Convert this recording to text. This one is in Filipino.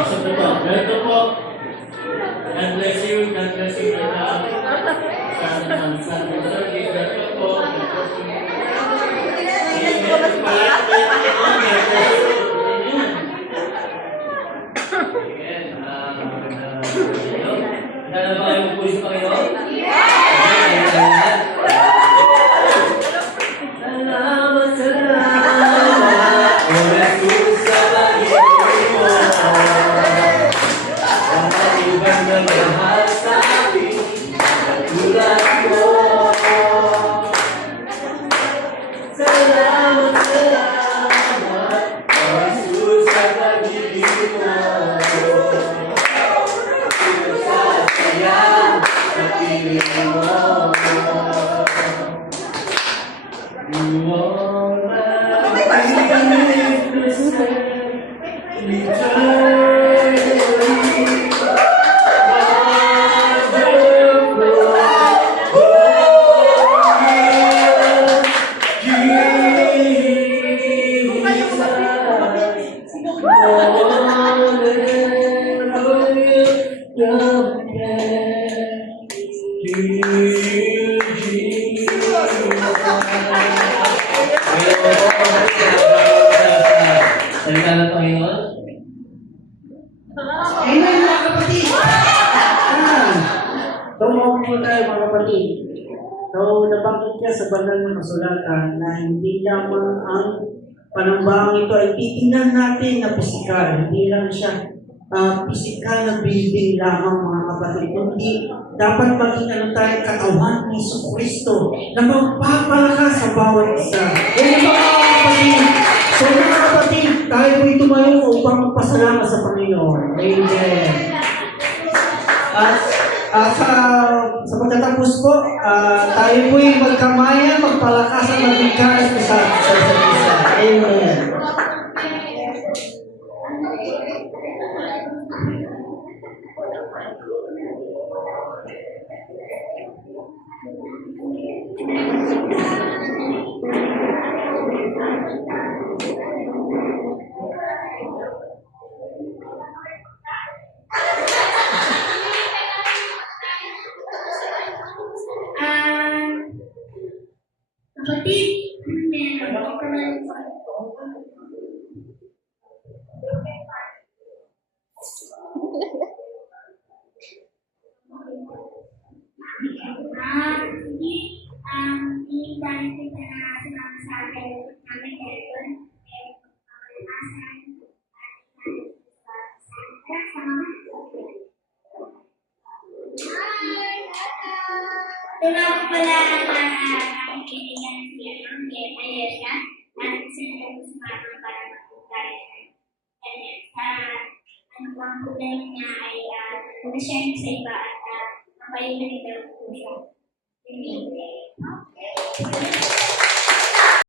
Ito po. Ganito po. God bless you. God bless you. Sa service. Ganito po. Dala ba kayo po sa Panginoon? Salamat, salamat. O Jesus sa pag-ibig mo. Ang ibang na mahal sa akin, katulad mo. Salamat, salamat. O Jesus sa pag-ibig mo. Salita ng Panginoon. Amen, mga kapatid. Tumawag po tayo, mga kapatid. So, nabanggit niya sa banal na kasulatan na hindi lamang ang panambahang ito ay titingnan natin na pisikal. Hindi lang siya pisikal na building lamang, mga kapatid. Kundi dapat maging ano tayo katawan ni Kristo na magpapalakas sa bawat isa. Yan ba, mga kapatid? So, mga kapatid, tayo po'y tumayo upang magpasalamat sa Panginoon. Amen. Sa pagkatapos po, tayo po'y magkamayan, magpalakasan, magbigas sa isa't isa. Amen. Kapatid, meron ako ng hindi dahil kita na sinabi sa akin namin ngayon, pamalasan at sa mga Tulad pala ang kailangan siya ng Ayesha at sila yung sumato para magpagkaroon. Ano po ang problema niya ay na-share niya sa iba at napayunan daw po siya.